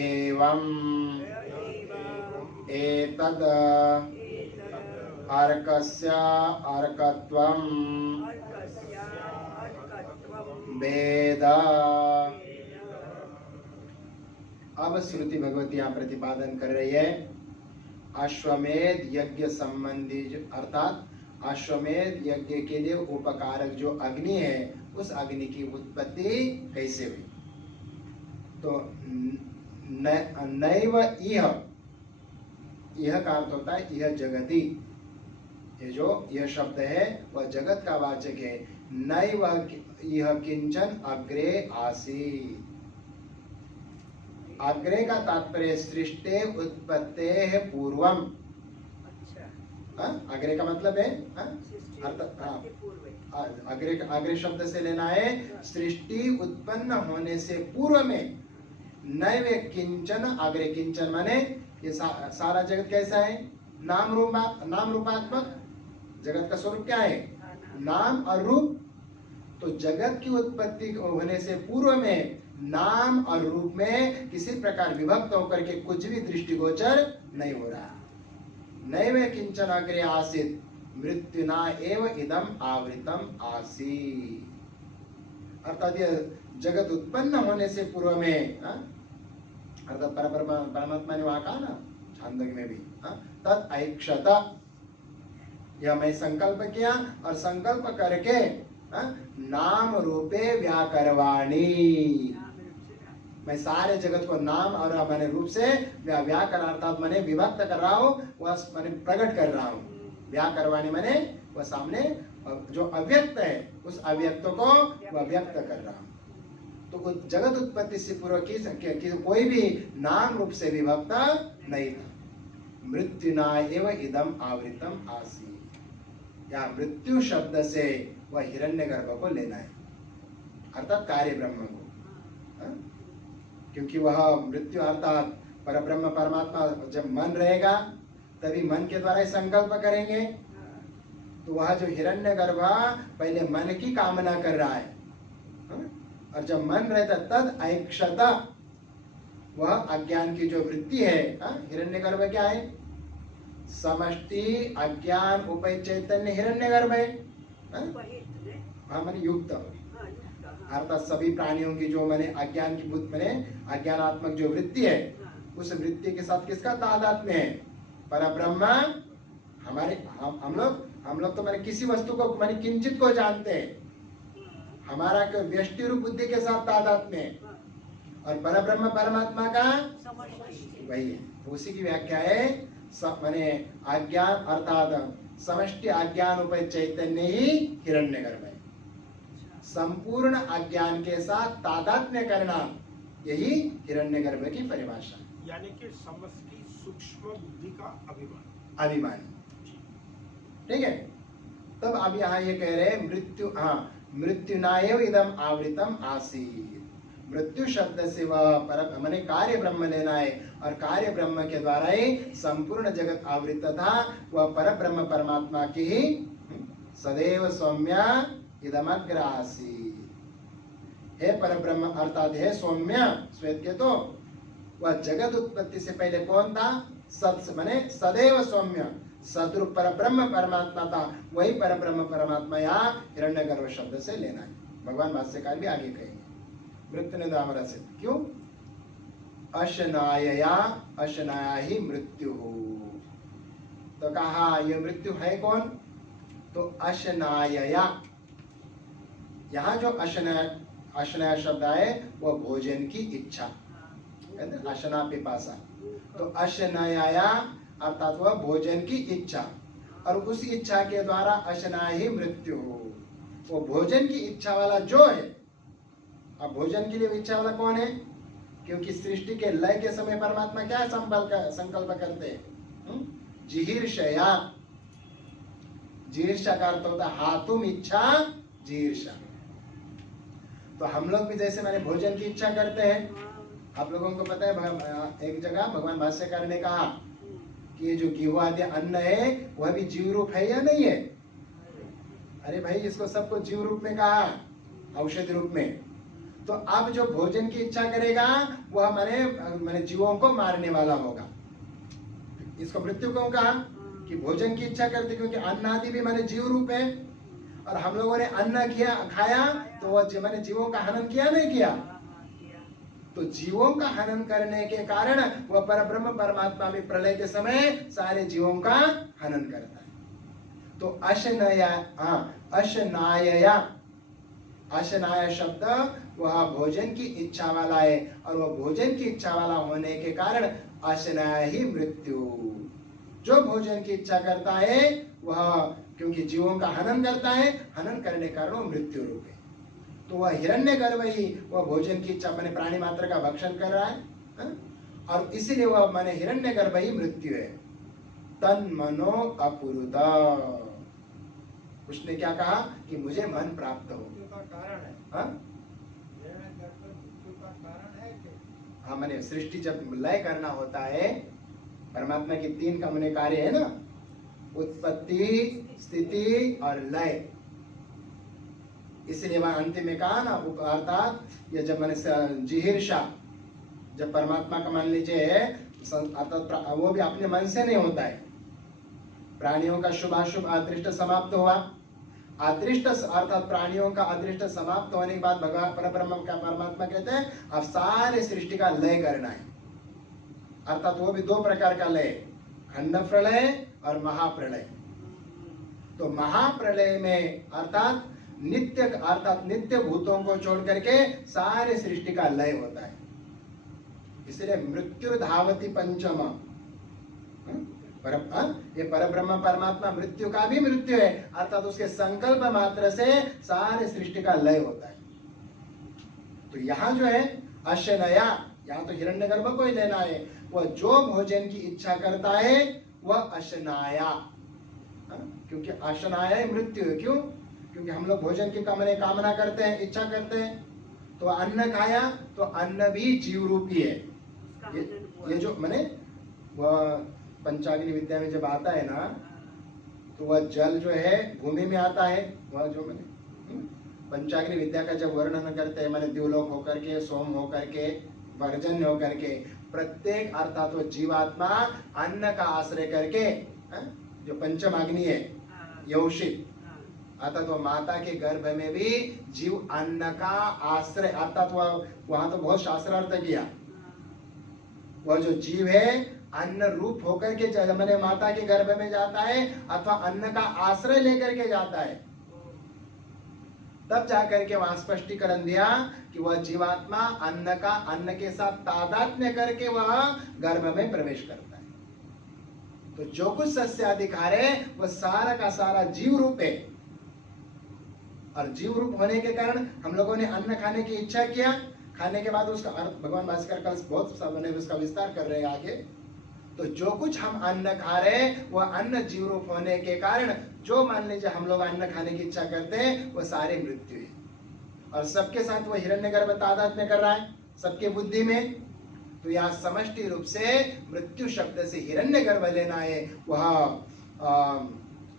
एवम् एतद् अर्कस्य अर्कत्वम् वेद। अब श्रुति भगवती यहाँ प्रतिपादन कर रही है अश्वमेध यज्ञ संबंधी अर्थात अश्वमेध यज्ञ के लिए उपकारक जो अग्नि है उस अग्नि की उत्पत्ति कैसे हुई। तो नैव यह का अर्थ होता है यह जगति, ये जो यह शब्द है वह जगत का वाचक है। नैव यह किंचन अग्रे आसीत्, अग्रे का तात्पर्य सृष्टि उत्पत्ते है पूर्वम। अग्रे का मतलब है अग्रे शब्द से लेना है सृष्टि उत्पन्न होने से पूर्व में। नैव किंचन अग्रे, किंचन माने ये सारा जगत कैसा है, नाम रूपात्मक। जगत का स्वरूप क्या है, नाम और रूप। तो जगत की उत्पत्ति होने से पूर्व में नाम और रूप में किसी प्रकार विभक्त होकर के कुछ भी दृष्टिगोचर नहीं हो रहा। नैव किंचन अग्रे आसीत् मृत्युना एव इदम आवृतम आसीत्, अर्थात यह जगत उत्पन्न होने से पूर्व में, अर्थात परमात्मा ने वहां कहा ना छांदोग्य में भी, तत् ऐक्षत, यह मैं संकल्प किया और संकल्प करके नाम रूपे व्याकरवाणी, मैं सारे जगत को नाम और मैंने रूप से व्याकर अर्थात मैंने विभक्त कर रहा हूँ, वह मैंने प्रकट कर रहा हूँ। व्याकरवाणी मैंने वह सामने जो अव्यक्त है उस अव्यक्त को वह व्यक्त कर रहा हूँ। तो जगत उत्पत्ति से पूर्व की कोई भी नाम रूप से विभक्त नहीं था। मृत्युना एव इदम आवृतम आसीत्, या मृत्यु शब्द से वह हिरण्यगर्भ को लेना है, अर्थात कार्य ब्रह्म को। क्योंकि वह मृत्यु अर्थात परब्रह्म परमात्मा जब मन रहेगा तभी मन के द्वारा ही संकल्प करेंगे। तो वह जो हिरण्यगर्भ पहले मन की कामना कर रहा है, और जब मन रहता तद ऐक्षत, वह अज्ञान की जो वृत्ति है, हिरण्यगर्भ क्या है, समष्टि अज्ञान उपय चैतन्य हिरण्यगर्भ है। माने युक्त, अर्थात सभी प्राणियों की जो मैंने अज्ञान की बुद्ध मैंने अज्ञानात्मक जो वृत्ति है उस वृत्ति के साथ किसका तादात्म्य है, परब्रह्म। हमारे हम लोग तो मैंने किसी वस्तु को मैंने किंचित को जानते हैं, हमारा व्यष्टि रूप बुद्धि के साथ तादात्म्य है, और परब्रह्म परमात्मा का वही है। उसी की व्याख्या है मैंने अज्ञान अर्थात समष्टि अज्ञान उपय चैतन्य ही हिरण्यगर्भ है। संपूर्ण अज्ञान के साथ तादात्म्य करना, यही हिरण्यगर्भ की परिभाषा। यानी कि समष्टि सूक्ष्म बुद्धि का अभिमान। अभिमानी, ठीक है। तब अब यहाँ ये कह रहे हैं मृत्यु, हाँ, मृत्युनाएव इदम आवृतम आसीत्। मृत्यु शब्द से वह पर माने कार्य ब्रह्म लेना है, और कार्य ब्रह्म के द्वारा ही संपूर्ण जगत आवृत था। वह पर ब्रह्म परमात्मा की ही सदैव सौम्य इदमग्र आसीत्। हे पर ब्रह्म अर्थात हे सौम्य श्वेत के, तो वह जगत उत्पत्ति से पहले कौन था? सत माने सदैव सौम्य सद्रूप पर ब्रह्म परमात्मा था। वही पर ब्रह्म परमात्मा यहाँ हिरण्यगर्भ शब्द से लेना है। भगवान भाष्यकार भी आगे कहेंगे मृत्यु ने दामरा से, क्यों? अशनायया, अशनाया ही मृत्यु हो। तो कहा ये मृत्यु है कौन? तो अशनायया, यहाँ जो अशनाया शब्द है वह भोजन की इच्छा, अशना पिपासा। तो अशनाया अर्थात वह भोजन की इच्छा, और उस इच्छा के द्वारा अशना ही मृत्यु हो। वो भोजन की इच्छा वाला जो है, अब भोजन के लिए इच्छा वाला कौन है? क्योंकि सृष्टि के लय के समय परमात्मा क्या संकल्प करते हैं? जिहीर्षया। जिहीर्षा का अर्थ होता है हातुम इच्छा जिहीर्षा। तो हम लोग भी जैसे मैंने भोजन की इच्छा करते हैं। आप लोगों को पता है एक जगह भगवान भाष्यकार ने कहा कि ये जो गेहूं आदि अन्न है वह भी जीव रूप है या नहीं है? अरे भाई, इसको सबको जीव रूप में कहा, औषधि रूप में। तो अब जो भोजन की इच्छा करेगा वह माने जीवों को मारने वाला होगा। इसको मृत्यु क्यों कहा? कि भोजन की इच्छा करते, क्योंकि अन्न आदि भी माने जीव रूप है। और हम लोगों ने अन्न खाया तो वह माने जीवों का हनन किया नहीं किया? तो जीवों का हनन करने के कारण वह पर ब्रह्म परमात्मा भी प्रलय के समय सारे जीवों का हनन करता है। तो अशनाया, अशनाया, अशनाया शब्द वह भोजन की इच्छा वाला है, और वह भोजन की इच्छा वाला होने के कारण अशनाया ही मृत्यु। जो भोजन की इच्छा करता है वह क्योंकि जीवों का हनन करता है, हनन करने के कारण वो मृत्यु रूप है। तो वह हिरण्यगर्भ ही वह भोजन की इच्छा माने प्राणी मात्र का भक्षण कर रहा है, और इसीलिए वह माने हिरण्यगर्भ ही मृत्यु है। तन मनो अपुरुता, उसने क्या कहा कि मुझे मन प्राप्त हो। कारण है, हाँ, माने सृष्टि जब लय करना होता है, परमात्मा की 3 का माने कार्य है ना, उत्पत्ति, स्थिति और लय। इसलिए वहां अंतिम में कहा ना, अर्थात ये जब मैंने जिहीर्षा, जब परमात्मा का मान लीजिए अर्थात वो भी अपने मन से नहीं होता है। प्राणियों का शुभाशुभ अदृष्ट समाप्त हुआ, अदृष्ट अर्थात प्राणियों का अदृष्ट समाप्त होने के बाद भगवान परब्रह्म का परमात्मा कहते हैं अब सारे सृष्टि का लय करना है। अर्थात वो भी 2 प्रकार का लय, खंड प्रलय और महाप्रलय। तो महाप्रलय में अर्थात नित्य भूतों को छोड़ करके सारे सृष्टि का लय होता है। इसलिए मृत्यु धावती पंचम, ये परब्रह्म परमात्मा मृत्यु का भी मृत्यु है, अर्थात उसके संकल्प मात्र से सारे सृष्टि का लय होता है। तो यहाँ जो है अशनया, यहाँ तो हिरण्यगर्भ को ही लेना है। वह जो भोजन की इच्छा करता है वह अशनाया, क्योंकि अशनाया ही मृत्यु है। क्यों? क्योंकि हम लोग भोजन की कामना करते हैं, इच्छा करते हैं। तो अन्न खाया तो अन्न भी जीव रूपी है। ये जो माने वह पंचाग्नि विद्या में जब आता है ना, तो वह जल जो है भूमि में आता है। वह जो मैंने पंचाग्नि विद्या का जब वर्णन करते हैं, मैंने द्युलोक होकर के, सोम होकर के, वर्जन्य होकर के, प्रत्येक अर्थात वो जीवात्मा अन्न का आश्रय करके, जो पंचम अग्नि है यौषित, अर्थात वो माता के गर्भ में भी जीव अन्न का आश्रय, अर्थात वहां तो बहुत शास्त्रार्थ किया। वह जो जीव है अन्न रूप होकर के मैंने माता के गर्भ में जाता है, अथवा अन्न का आश्रय लेकर के जाता है। तब जाकर के वहां स्पष्टीकरण दिया कि वह जीवात्मा अन्न के साथ तादात्म्य करके वह गर्भ में प्रवेश करता है। तो जो कुछ सस्यादि खा रहे वह सारा का सारा जीव रूप है। और जीव रूप होने के कारण हम लोगों ने अन्न खाने की इच्छा किया, खाने के बाद उसका अर्थ भगवान भास्कर कल बहुत समय उसका विस्तार कर रहे हैं आगे। तो जो कुछ हम अन्न खा रहे हैं वो अन्न जीव रूप होने के कारण जो मान लीजिए हम लोग अन्न खाने की इच्छा करते हैं वो सारे मृत्यु है। और सबके साथ वो हिरण्यगर्भ तादाद में कर रहा है सबके बुद्धि में। तो यहाँ समष्टि रूप से मृत्यु शब्द से हिरण्यगर्भ लेना है, वह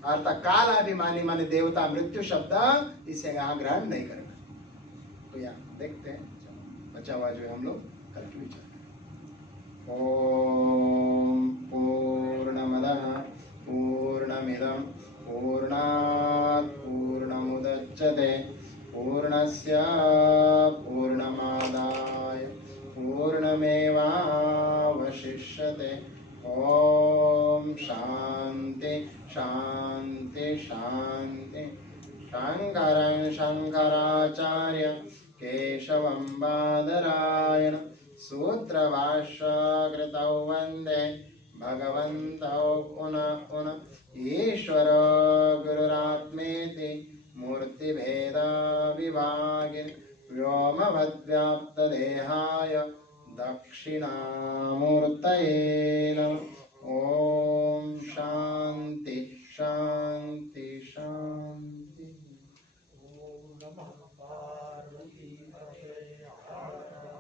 अर्थात कालाभिमानी माने देवता मृत्यु शब्द इसे यहाँ ग्रहण नहीं करना। तो यहाँ देखते हैं बचा हुआ जो हम लोग कल के विचार। ओम पूर्णमदः पूर्णमिदं पूर्णात् पूर्णमुदच्यते पूर्णस्य पूर्णमादाय पूर्णमेवावशिष्यते। ओम शांति शांति शांति। शंकरं शंकराचार्य केशवं बादरायण सूत्रभाष्यकृतौ वन्दे भगवन्तौ पुनः पुनः। ईश्वरो गुरुरात्मेति मूर्तिभेद विभागिने व्योमवद्व्याप्तदेहाय दक्षिणामूर्तये नमः। ओम शांति शांति शांति। ओम नमः पार्वती पतये हर हर।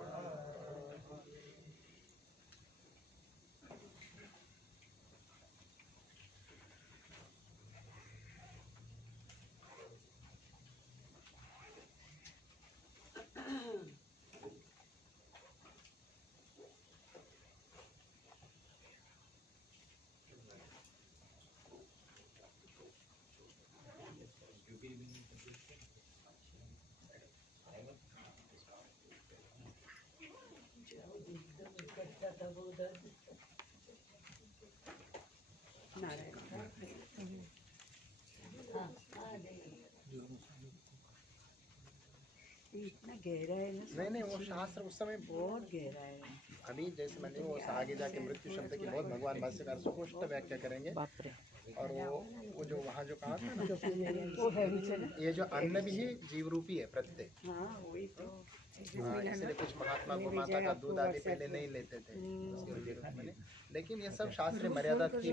इतना गहरा है ना। नहीं वो शास्त्र उस समय बहुत गहरा है। अभी जैसे मैंने वो आगे जाके मृत्यु शब्द की बहुत भगवान भाष्यकार स्पष्ट व्याख्या करेंगे। बाप रे। और वो जो वहाँ जो कहा था ना वो है नीचे ना। ये जो अन्न भी है जीव रूपी है प्रत्येक। हाँ वही तो। हाँ, इसलिए कुछ महात्मा गौ माता का दूध आदि पहले नहीं लेते थे उसके रूप में, लेकिन ये सब शास्त्रीय मर्यादा थी।